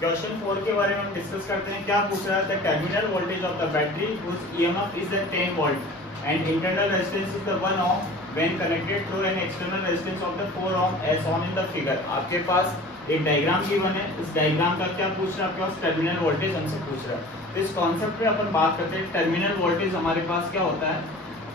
Question 4 के बारे में हम डिस्कस करते हैं। क्या पूछ रहा है? The terminal voltage of the battery whose EMF is the 10 volt and internal resistance is the 1 ohm when connected through an external resistance of the 4 ohm as shown in the figure। आपके पास एक diagram given है, इस diagram का क्या पूछ रहा है? आपके पास टर्मिनल वोल्टेज हमसे पूछ रहा है। तो इस कॉन्सेप्ट पे अपन बात करते हैं। टर्मिनल वोल्टेज हमारे पास क्या होता है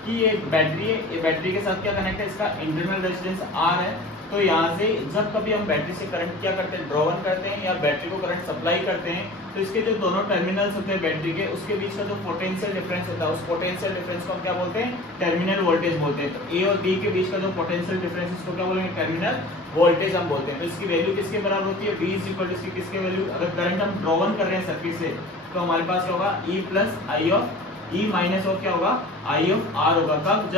कि ये बैटरी है, ये बैटरी के साथ क्या कनेक्ट है, इसका इंटरनल रेजिस्टेंस R है। तो यहाँ से जब कभी हम बैटरी से करंट क्या करते हैं, ड्रॉ करते हैं या बैटरी को करंट सप्लाई करते हैं, तो इसके जो दोनों टर्मिनल्स होते हैं बैटरी के, उसके बीच का जो पोटेंशियल डिफरेंस होता है, उस पोटेंशियल डिफरेंस को हम क्या बोलते हैं? टर्मिनल वोल्टेज बोलते हैं। तो ए और बी के बीच का जो पोटेंशियल डिफरेंस, इसको क्या बोलेंगे? टर्मिनल वोल्टेज हम बोलते हैं। तो इसकी वैल्यू किसके बराबर होती है? V इक्वल टू इसकी किसके वैल्यू? अगर करंट हम ड्रॉ कर रहे हैं सर्किट से, तो हमारे पास क्या होगा? E plus I of E minus of क्या होगा? आई ऑफ R होगा। कब?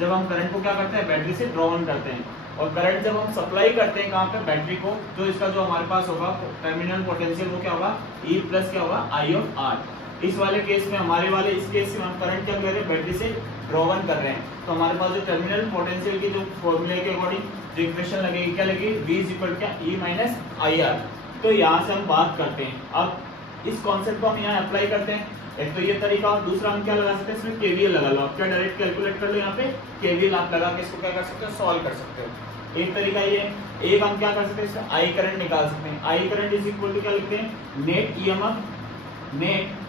जब हम करंट को क्या करते हैं, बैटरी से ड्रॉ करते हैं। और करंट जब हम सप्लाई करते हैं कहाँ पे? बैटरी को, तो इसका जो हमारे पास होगा टर्मिनल पोटेंशियल वो क्या होगा? E प्लस क्या होगा? आई ऑफ R। इस वाले केस में, हमारे वाले इस केस में हम करंट क्या कर रहे हैं? बैटरी से ड्रॉ कर रहे हैं। तो हमारे पास जो टर्मिनल पोटेंशियल की जो फॉर्मूले के अकॉर्डिंग जो इक्वेशन लगेगी, क्या लगेगी? V इज इक्वल क्या? E minus I R. तो यहाँ से हम बात करते हैं। अब इस कॉन्सेप्ट को हम यहाँ अप्लाई करते हैं। एक तो ये तरीका, और दूसरा हम क्या लगा सकते हैं? इसमें केवीएल लगा लो। आप क्या डायरेक्ट कैलकुलेट कर लो, यहाँ पे केवीएल आप लगा के इसको क्या कर सकते हो? सॉल्व कर सकते हो। एक तरीका ये, एक हम क्या कर सकते हैं? इससे आई करंट निकाल सकते हैं। I current is equal to क्या लिखते हैं? नेट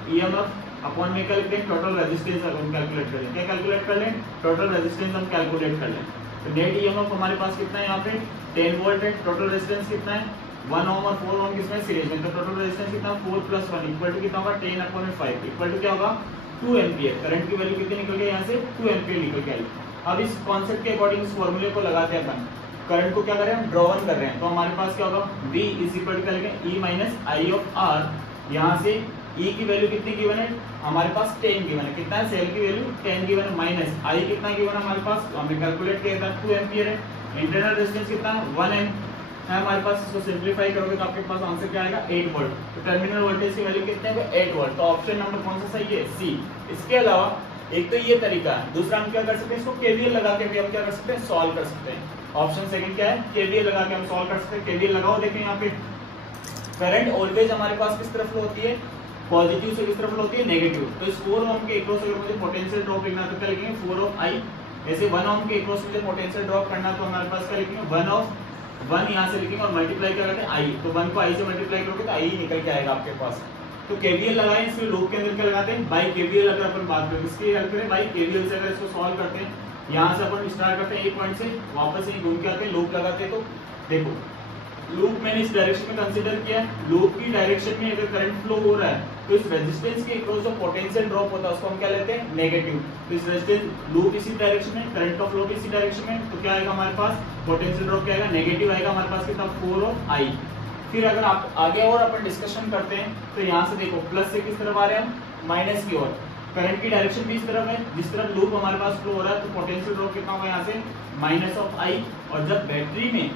ईएमएफ अपॉन में क्या लिखते हैं? टोटल रेजिस्टेंस हम कैलकुलेट कर लें। क्या कैलकुलेट कर लें? टोटल रेजिस्टेंस हम कैलकुलेट कर लें। तो नेट ईएमएफ हमारे पास कितना है? यहाँ पे 10 वोल्ट है। टोटल रेजिस्टेंस कितना है? 1 ओम और 4 ओम किसमें? सीरीज में। तो टोटल रेजिस्टेंस कितना? 4 प्लस 1 इक्वल टू कितना होगा? 10 अपॉन 5 इक्वल टू क्या होगा? 2 एम्पियर। करंट की वैल्यू कितनी निकल गई यहाँ से? 2 एम्पियर निकल के आई। अब इस कॉन्सेप्ट के अकॉर्डिंग इस फॉर्मूले को लगाते हैं अपन। करंट को क्या कर रहे हैं? हम ड्रॉ कर रहे हैं। तो हमारे पास क्या होगा? V इज इक्वल टू क्या लिखेंगे? E minus I of R। यहाँ से E की वैल्यू कितनी गिवन है? हमारे पास 10 गिवन है। कितना है? सेल की वैल्यू 10 गिवन है, माइनस आई कितना गिवन है हमारे पास? तो हमने कैलकुलेट किया था 2 एम्पियर है। इंटरनल रेजिस्टेंस कितना है? 1 एम है हमारे पास। इसको सिंप्लीफाई करोगे तो आपके पास आंसर क्या आएगा? 8 वोल्ट। तो टर्मिनल वोल्टेज की वैल्यू कितने है? 8 वोल्ट। तो ऑप्शन नंबर कौन सा सही है? सी। इसके अलावा एक तो ये तरीका है, दूसरा हम क्या कर सकते हैं? इसको केवीएल लगा के भी हम क्या कर सकते हैं? सॉल्व कर सकते हैं। ऑप्शन सेकंड क्या है? केवीएल लगा के हम सॉल्व कर सकते हैं। केवीएल लगाओ, देखें यहाँ पे करंट ऑलवेज हमारे पास किस तरफ फ्लो होती है? पॉजिटिव से किस तरफ फ्लो होती है? नेगेटिव। तो इस 4 ओम के अक्रॉस अगर मुझे पोटेंशियल ड्रॉप लिखना है तो क्या लिखेंगे? 4 ऑफ आई। जैसे 1 ओम के अक्रॉस मुझे पोटेंशियल ड्रॉप करना तो हमारे पास क्या लिखेंगे? 1 ऑफ 1 यहाँ से लिखेंगे और मल्टीप्लाई क्या करते हैं? आई। तो 1 को आई से मल्टीप्लाई करोगे तो आई निकल के आएगा आपके पास। तो केवीएल लगाएं, इसमें लूप के अंदर क्या लगाते हैं? By KVL. अगर अपन बात करें इसकी हेल्प करें बाई केवीएल से, अगर इसको सॉल्व करते हैं, यहाँ से अपन स्टार्ट करते हैं एक पॉइंट से, वापस यहीं घूम के आते हैं, लूप लगाते हैं। तो देखो लूप मैंने इस डायरेक्शन में कंसीडर किया। लूप की डायरेक्शन में अगर करंट फ्लो हो रहा है तो इस रेजिस्टेंस के अक्रॉस जो पोटेंशियल ड्रॉप होता है उसको हम क्या लेते हैं? नेगेटिव। तो इस रेजिस्टेंस लूप इसी डायरेक्शन में, करंट का फ्लो भी इसी डायरेक्शन में, तो क्या आएगा हमारे पास? पोटेंशियल ड्रॉप क्या आएगा? नेगेटिव आएगा हमारे पास। कितना? 4 ऑफ आई। फिर अगर आप आगे और अपन डिस्कशन करते हैं तो यहाँ से देखो प्लस से किस तरफ आ रहे हैं हम? माइनस की ओर। करंट की डायरेक्शन भी इस तरफ है, जिस तरफ लूप हमारे पास फ्लो हो रहा है, तो पोटेंशियल ड्रॉप कितना होगा यहाँ से? माइनस ऑफ आई। और जब बैटरी में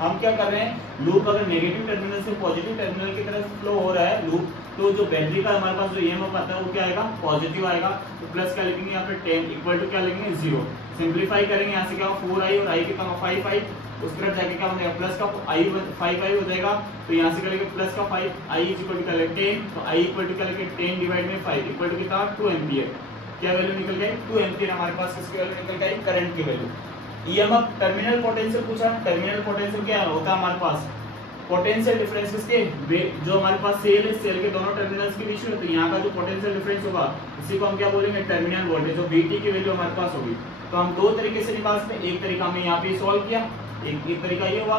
हम क्या कर रहे हैं? लूप अगर नेगेटिव टर्मिनल से पॉजिटिव टर्मिनल की तरफ फ्लो हो रहा है लूप, तो जो बैटरी का हमारे पास जो ईएमएफ आता है वो क्या आएगा? पॉजिटिव आएगा। तो प्लस क्या लिखेंगे यहाँ पे? 10 इक्वल टू क्या लिखेंगे? 0। सिंप्लीफाई करेंगे, यहाँ से क्या होगा? 4 आई और आई कितना होगा? 5 आई। उस तरफ जाके क्या बनेगा? प्लस का आई 5 आई हो जाएगा। तो यहाँ से क्या लिखेंगे? प्लस का 5 आई इक्वल टू क्या लिखेंगे? 10। तो आई इक्वल टू क्या लिखेंगे? 10 डिवाइड में 5 इक्वल टू कितना? 2 एम्पियर। क्या वैल्यू निकल गई? 2 एम्पियर हमारे पास किसकी वैल्यू निकल गई? करंट की वैल्यू। ईएमएफ टर्मिनल पोटेंशियल पूछा। टर्मिनल पोटेंशियल क्या होता है हमारे पास? पोटेंशियल डिफरेंस किसके? जो हमारे पास सेल है, सेल के दोनों टर्मिनल्स के बीच में, तो यहाँ का जो पोटेंशियल डिफरेंस होगा इसी को हम क्या बोलेंगे? Terminal voltage. जो VT की वैल्यू हमारे पास होगी। तो हम दो तरीके से निकाल सकते हैं। एक तरीका हमने यहाँ पे सॉल्व किया, एक तरीका ये हुआ।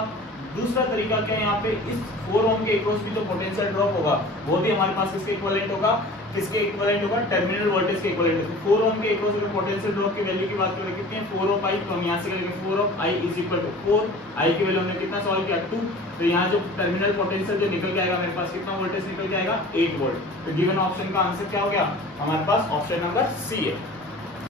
दूसरा तरीका क्या है? यहाँ पे इस 4 ओम के अक्रॉस भी जो पोटेंशियल ड्रॉप होगा वो भी हमारे पास किसके इक्विवेलेंट होगा? किसके इक्विवेलेंट होगा? टर्मिनल वोल्टेज के इक्विवेलेंट। तो 4 ओम के अक्रॉस अगर पोटेंशियल ड्रॉप की वैल्यू की बात करें कितनी है? 4 ऑफ आई। तो हम यहाँ से करेंगे 4 of I is equal to 4 I की वैल्यू हमने कितना सॉल्व किया? 2। तो यहाँ जो टर्मिनल पोटेंशियल जो निकल के आएगा मेरे पास कितना वोल्टेज निकल के आएगा? 8 वोल्ट। तो गिवन ऑप्शन का आंसर क्या हो गया? हमारे पास ऑप्शन नंबर सी है।